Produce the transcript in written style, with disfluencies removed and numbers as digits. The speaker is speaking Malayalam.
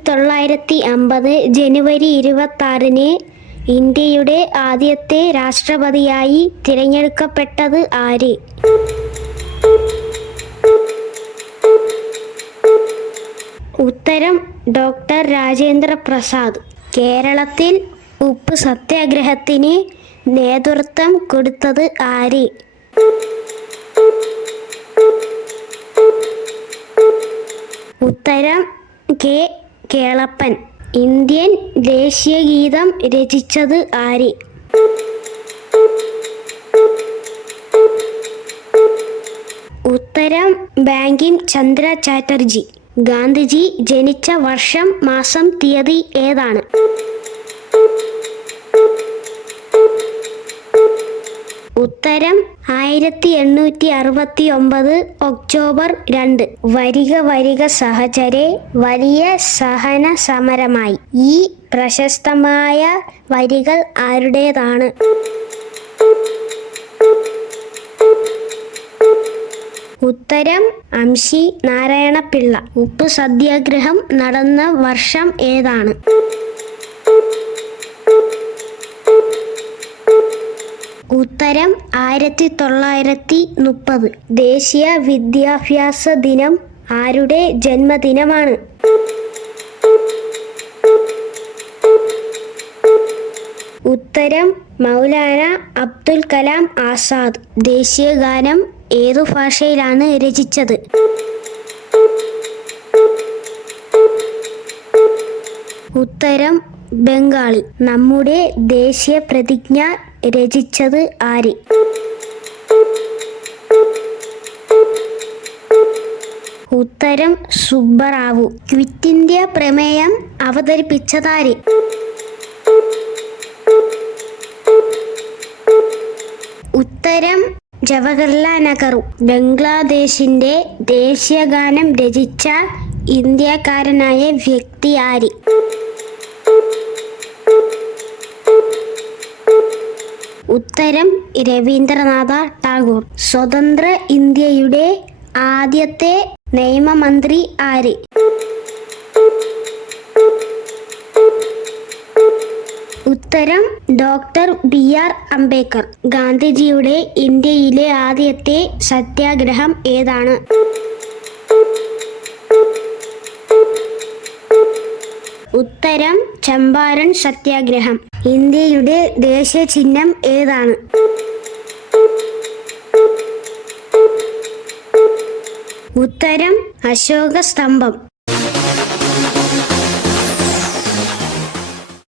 1950 ജനുവരി 26-ന് ഇന്ത്യയുടെ ആദ്യത്തെ രാഷ്ട്രപതിയായി തിരഞ്ഞെടുക്കപ്പെട്ടത് ആര്? ഉത്തരം ഡോക്ടർ രാജേന്ദ്ര പ്രസാദ്. കേരളത്തിൽ ഉപ്പ് സത്യാഗ്രഹത്തിന് നേതൃത്വം കൊടുത്തത് ആര്? ഉത്തരം കെ. കേളപ്പൻ. ഇന്ത്യൻ ദേശീയ ഗീതം രചിച്ചത് ആര്? ഉത്തരം ബാങ്കിം ചന്ദ്ര ചാറ്റർജി. ഗാന്ധിജി ജനിച്ച വർഷം, മാസം, തീയതി ഏതാണ്? ഉത്തരം 1869 ഒക്ടോബർ 2. വരിക വരിക സഹചരേ, വലിയ സഹന സമരമായി. ഈ പ്രശസ്തമായ വരികൾ ആരുടേതാണ്? ഉത്തരം അംശി നാരായണപിള്ള. ഉപ്പ് സത്യാഗ്രഹം നടന്ന വർഷം ഏതാണ്? ഉത്തരം 1930. ദേശീയ വിദ്യാഭ്യാസ ദിനം ആരുടെ ജന്മദിനമാണ്? ഉത്തരം മൗലാന അബ്ദുൽ കലാം ആസാദ്. ദേശീയ ഗാനം ഏതു ഭാഷയിലാണ് രചിച്ചത്? ഉത്തരം ബംഗാളി. നമ്മുടെ ദേശീയ പ്രതിജ്ഞ രചിച്ചത് ആര്? ഉത്തരം സുബ്ബറാവു. ക്വിറ്റ് ഇന്ത്യ പ്രമേയം അവതരിപ്പിച്ചതാര്? ഉത്തരം ജവഹർലാൽ നെഹ്റു. ബംഗ്ലാദേശിന്റെ ദേശീയ ഗാനം രചിച്ച ഇന്ത്യക്കാരനായ വ്യക്തി ആര്? ഉത്തരം രവീന്ദ്രനാഥ ടാഗോർ. സ്വതന്ത്ര ഇന്ത്യയുടെ ആദ്യത്തെ നിയമമന്ത്രി ആര്? ഉത്തരം ഡോക്ടർ ബി.ആർ. അംബേദ്കർ. ഗാന്ധിജിയുടെ ഇന്ത്യയിലെ ആദ്യത്തെ സത്യാഗ്രഹം ഏതാണ്? ഉത്തരം ചമ്പാരൻ സത്യാഗ്രഹം. ഇന്ത്യയുടെ ദേശീയ ചിഹ്നം ഏതാണ്? ഉത്തരം അശോക സ്തംഭം.